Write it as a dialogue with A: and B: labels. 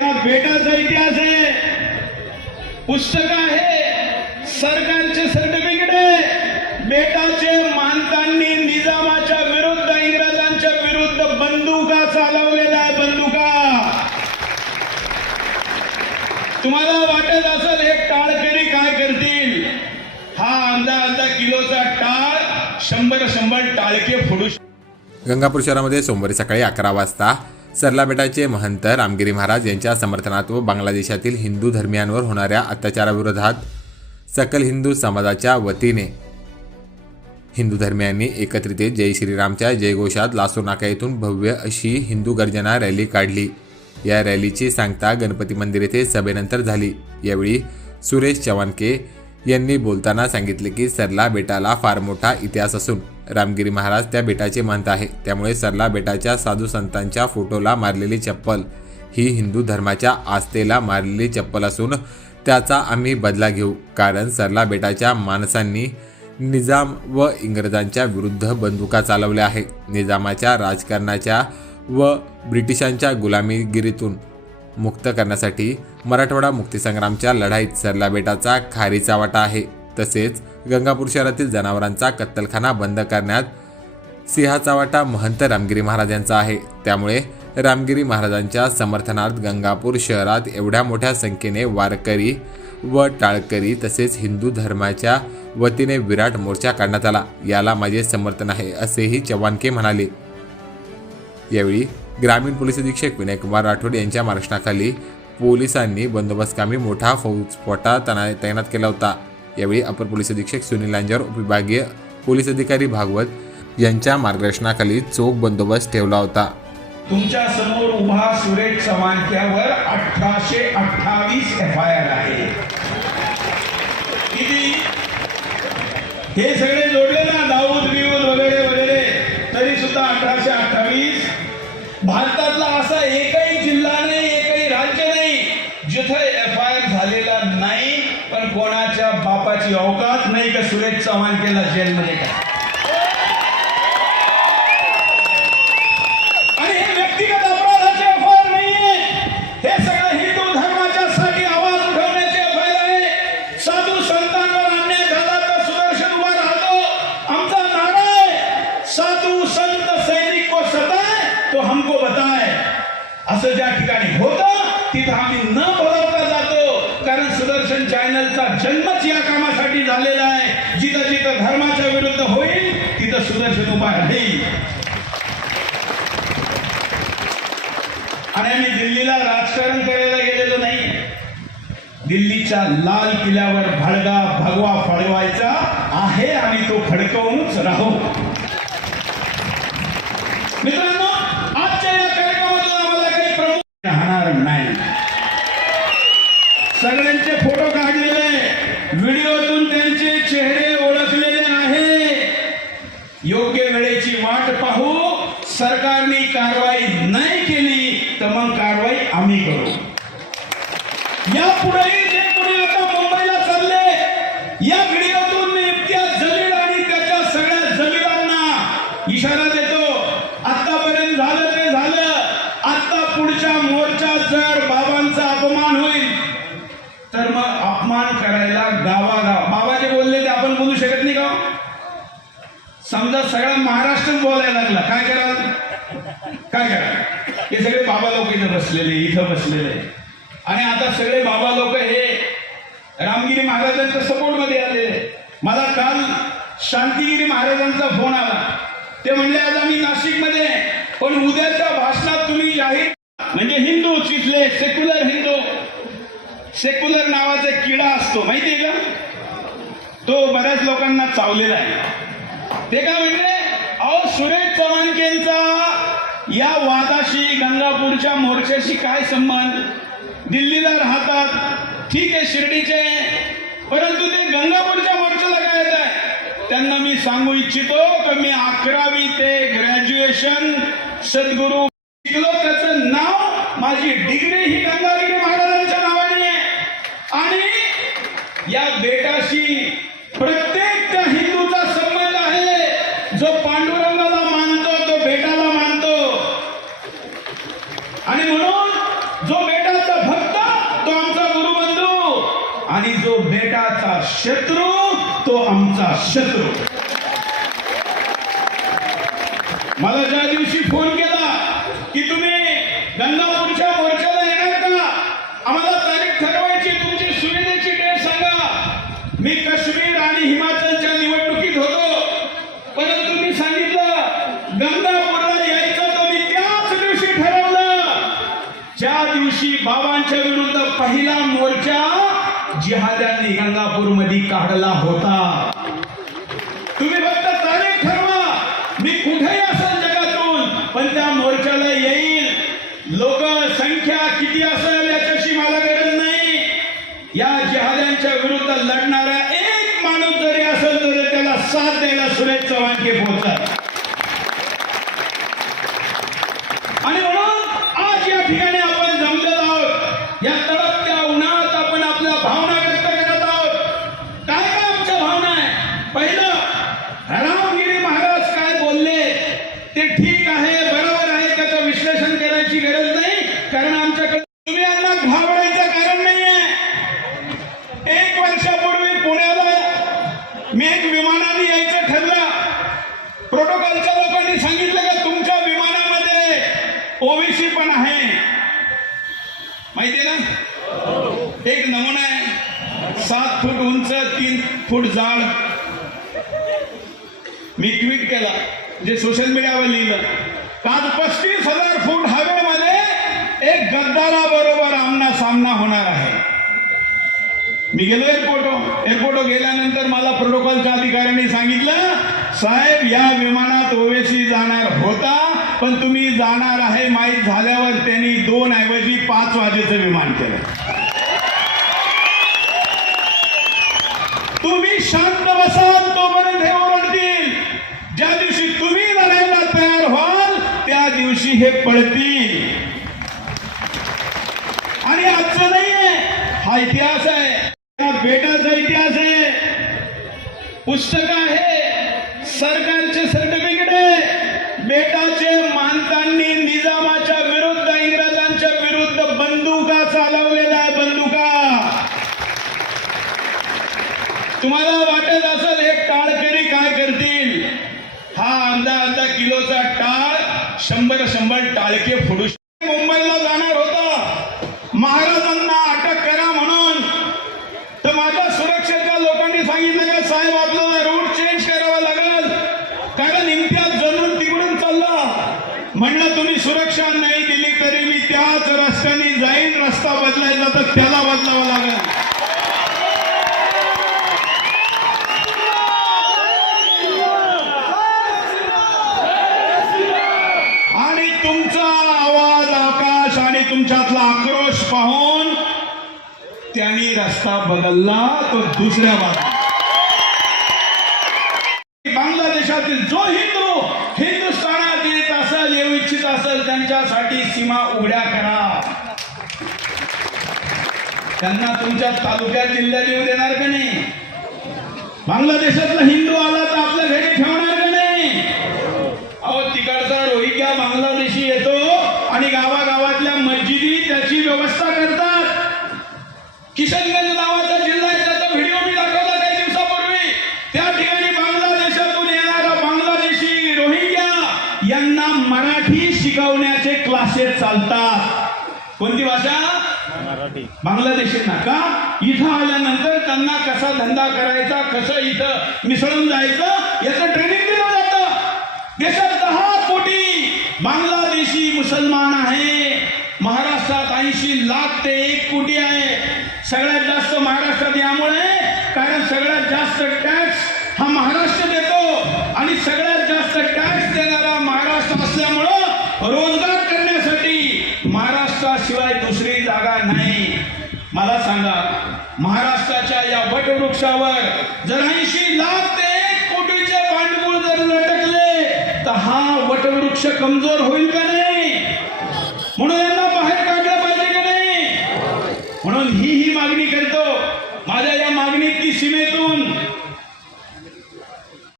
A: या बेटाचा इतिहास आहे. पुस्तक आहे. सरकारचे सर्टिफिकेट आहे. बेटाचे मानतांनी निजामाच्या विरुद्ध इंग्रजांच्या विरुद्ध बंदुका चालवलेल्या आहे बंदुका. तुम्हाला वाटत असेल हे टाळकरी काय करतील? हा अर्धा अर्धा किलोचा टाळ शंभर शंभर टाळके फोडू
B: गंगापूर शहरामध्ये सोमवारी सकाळी अकरा वाजता सरला बेटाचे महंत रामगिरी महाराज यांच्या समर्थनात व बांगलादेशातील हिंदू धर्मियांवर होणाऱ्या अत्याचाराविरोधात सकल हिंदू समाजाच्या वतीने हिंदू धर्मियांनी एकत्रित जय श्रीरामच्या जयघोषात लासोनाका नाका येथून भव्य अशी हिंदू गर्जना रॅली काढली. या रॅलीची सांगता गणपती मंदिर येथे सभेनंतर झाली. यावेळी सुरेश चव्हाणके यांनी बोलताना सांगितले की सरला बेटाला फार मोठा इतिहास असून रामगिरी महाराज त्या बेटाचे महंत आहे. त्यामुळे सरला बेटाच्या साधू संतांच्या फोटोला मारलेली चप्पल ही हिंदू धर्माच्या आस्थेला मारलेली चप्पल असून त्याचा आम्ही बदला घेऊ. कारण सरला बेटाच्या माणसांनी निजाम व इंग्रजांच्या विरुद्ध बंदुका चालवल्या आहे निजामाच्या राजकारणाच्या व ब्रिटिशांच्या गुलामीगिरीतून मुक्त करण्यासाठी मराठवाडा मुक्तीसंग्रामच्या लढाईत सरला बेटाचा खारीचा वाटा आहे. तसेच गंगापूर शहरातील जनावरांचा कत्तलखाना बंद करण्यात सिंहाचा वाटा महंत रामगिरी महाराजांचा आहे. त्यामुळे रामगिरी महाराजांच्या समर्थनार्थ गंगापूर शहरात एवढ्या मोठ्या संख्येने वारकरी व टाळकरी तसेच हिंदू धर्माच्या वतीने विराट मोर्चा काढण्यात आला. याला माझे समर्थन आहे असेही चव्हाणके म्हणाले. यावेळी ग्रामीण पोलीस अधीक्षक विनयकुमार राठोड यांच्या मार्गदर्शनाखाली पोलिसांनी बंदोबस्तकामी मोठा फौजफोटा तना तैनात केला होता. यावेळी अपर पोलीस अधीक्षक सुनील लांजर उपविभागीय पोलीस अधिकारी भागवत यांच्या मार्गदर्शनाखाली चोख बंदोबस्त ठेवला होता.
A: तुमच्यासमोर उभा सुरेश समांत्यावर अठराशे अठ्ठावीस एफ आय आर आहे. किती? हे सगळे जोडले ना दाऊद बिऊद वगैरे वगैरे. तरी सुद्धा अठराशे अठ्ठावीस. भारतातला असा एकही जिल्हा नाही एकही राज्य नाही जिथं एफ आय आर झालेला नाही पण कोणाच्या बापाची अवकाश नाही का सुरेश चव्हाण केला जेलमध्ये? का चॅनलचा जन्मच या कामासाठी झालेला आहे. जिथं जिथं धर्माच्या विरुद्ध होईल तिथं सुदर्शन उभा राहील. आणि आम्ही दिल्लीला राजकारण करायला गेलेलो नाही. दिल्लीच्या लाल किल्ल्यावर भडगा भगवा फडवायचा आहे आणि तो फडकवूनच राहू. मित्रांनो योग्य वेळेची वाट पाहू सरकारने कारवाई नाही केली तर मग कारवाई आम्ही करू. यापुढे जे कोणी आता मुंबईला चालले या व्हिडिओतून मी इम्तियाज जलील आणि त्याच्या सगळ्या जलीलांना इशारा देतो आतापर्यंत झालं ते झालं आता पुढच्या मोर्चात जर बाबांचा अपमान होईल तर मग अपमान करायला गावागाव बाबा जे बोलले ते आपण बोलू शकत नाही का हो? समजा सगळा महाराष्ट्र बोलायला लागला काय कराल? काय कराल? हे सगळे बाबा लोक इथं बसलेले इथं बसलेले. आणि आता सगळे बाबा लोक हे रामगिरी महाराजांच्या सपोर्टमध्ये आलेले मला काल शांतिगिरी महाराजांचा फोन आला. ते म्हणले आज आम्ही नाशिकमध्ये पण उद्याच्या भाषणात तुम्ही जाहीर म्हणजे हिंदू तिथले सेक्युलर हिंदू. सेक्युलर नावाचा एक किडा असतो माहितीये का? तो बऱ्याच लोकांना चावलेला आहे. ते काय म्हणले? अहो सुरेश चव्हाणकेंचा या वादाशी गंगापूरच्या मोर्चाशी काय संबंध? दिल्लीला राहतात. ठीक आहे शिर्डीचे. परंतु ते गंगापूरच्या मोर्चाला काय येत आहे? त्यांना मी सांगू इच्छितो की मी अकरावी ते ग्रॅज्युएशन सद्गुरू शिकलो त्याचं नाव माझी डिग्री ही गंगागिरी महाराजांच्या नावाने आहे आणि या बेटाशी प्रत्येक त्या हिंदूचा संबंध आहे जो पांडुरंगाला मानतो तो बेटाला मानतो आणि म्हणून जो बेटाचा आणि जो बेटाचा शत्रू तो आमचा शत्रू. मला ज्या दिवशी फोन केला की तुम्ही गंगापूरच्या मोर्चाला येणार का आम्हाला तारीख ठरवायची तुमची सुविधेची डेट सांगा मी काश्मीर आणि हिमाचलच्या निवडणुकीत होतो परंतु मी सांगितलं गंगापूरला यायचं तर मी त्याच दिवशी ठरवलं ज्या दिवशी बाबांच्या विरुद्ध पहिला मोर्चा जिहाद्यांनी गंगापूरमध्ये काढला होता. तुम्ही फक्त तारीख ठरवा. मी कुठेही असेल जगातून पण त्या मोर्चाला येईल. लोक संख्या किती असेल याच्याशी मला गरज नाही. या जिहाद्यांच्या विरुद्ध लढणारा एक माणूस जरी असेल तरी त्याला साथ द्यायला सुरेश चव्हाणके पोहोचत म्हणून आज या ठिकाणी आपण जमलेलो आहोत या तडकत्या उन्हात आपण आपल्या भावना व्यक्त करत आहोत काय काय आमच्या भावना आहे पहिलं रामगिरी महाराज काय बोलले ते ठीक आहे बरोबर आहे त्याचं विश्लेषण करायची गरज नाही कारण आमच्याकडे तुम्ही यांना घाबरायचं कारण नाहीये एक वर्षापूर्वी पुण्याला मी एक विमानाने यायचं ठरलं प्रोटोकॉलच्या लोकांनी सांगितलं का तुमच्या विमानामध्ये ओबीसी पण आहे माहितीये ना? एक नमुना आहे. सात फूट उंच तीन फूट जाड. मी ट्विट केला जे सोशल मीडियावर लिहिलं काल पस्तीस हजार फूट हवेमध्ये एक गद्दारा बरोबर आमना सामना होणार आहे. मी गेलो एअरपोर्ट एअरपोर्ट गेल्यानंतर मला प्रोटोकॉलच्या अधिकाऱ्यांनी सांगितलं साहेब या विमानात ओवेसी जाणार होता पण तुम्ही जाणार आहे माहीत झाल्यावर ते पाच वाजेचं विमान केलं तुम्ही शांत बसाल तोपर्यंत हे ओरडतील. ज्या दिवशी तुम्ही लढायला तयार व्हाल त्या दिवशी हे पळतील. आणि आजचं नाहीये हा इतिहास आहे. बेटाचा इतिहास आहे. पुस्तक आहे सरकारचे सर्टिफिकेट आहे बेटाचे मानतांनी निजामाच्या विरुद्ध इंग्रजांच्या विरुद्ध बंदुका चालवलेल्या आहे बंदुका तुम्हाला वाटत असेल हे टाळकरी काय करतील हा अर्धा अर्धा किलोचा टाळ शंभर शंभर टाळके फोडू शक- मुंबईला जाणार होता महाराजांना अटक करा म्हणून तर माझ्या सुरक्षेच्या लोकांनी सांगितलं का साहेब आपल्याला रूट चेंज करावा लागेल कारण इम्तियाज जरूर तिकडून चालला म्हणलं तुम्ही सुरक्षा नाही दिली तरी मी त्याच रस्त्याने जाईन रस्ता बदलायचा तर त्याला बदलावा लागेल आणि तुमचा आवाज आकाश आणि तुमच्यातला आक्रोश पाहून त्यांनी रस्ता बदलला तो दुसऱ्या बाजूला बांगलादेशातील जो हिंदू हिंदुस्थानात येत असेल येऊ इच्छित असेल त्यांच्यासाठी सीमा उघड्या करा. त्यांना तुमच्या तालुक्यात जिल्ह्यात येऊ देणार का नाही? बांगलादेशातला हिंदू आला तर आपल्या घरी ठेवणार शिकवण्याचे क्लासेस चालतात. कोणती भाषा? बांगलादेशींना का? इथं आल्यानंतर त्यांना कसा धंदा करायचा कसं इथं मिसळून जायचं याचं ट्रेनिंग दिलं जातं. देशात दहा कोटी बांगलादेशी मुसलमान आहे. महाराष्ट्रात ऐंशी लाख ते एक कोटी आहे. सगळ्यात जास्त महाराष्ट्रात यामुळे कारण सगळ्यात जास्त टॅक्स हा महाराष्ट्र देतो. आणि सगळ्यात जास्त टॅक्स देणारा महाराष्ट्र असल्यामुळं रोजगार करण्यासाठी महाराष्ट्राशिवाय दुसरी जागा नाही. मला सांगा महाराष्ट्राच्या या वटवृक्षावर जर ऐंशी लाख ते एक कोटीचे भांडवल जर लटकले तर हा वटवृक्ष कमजोर होईल का नाही?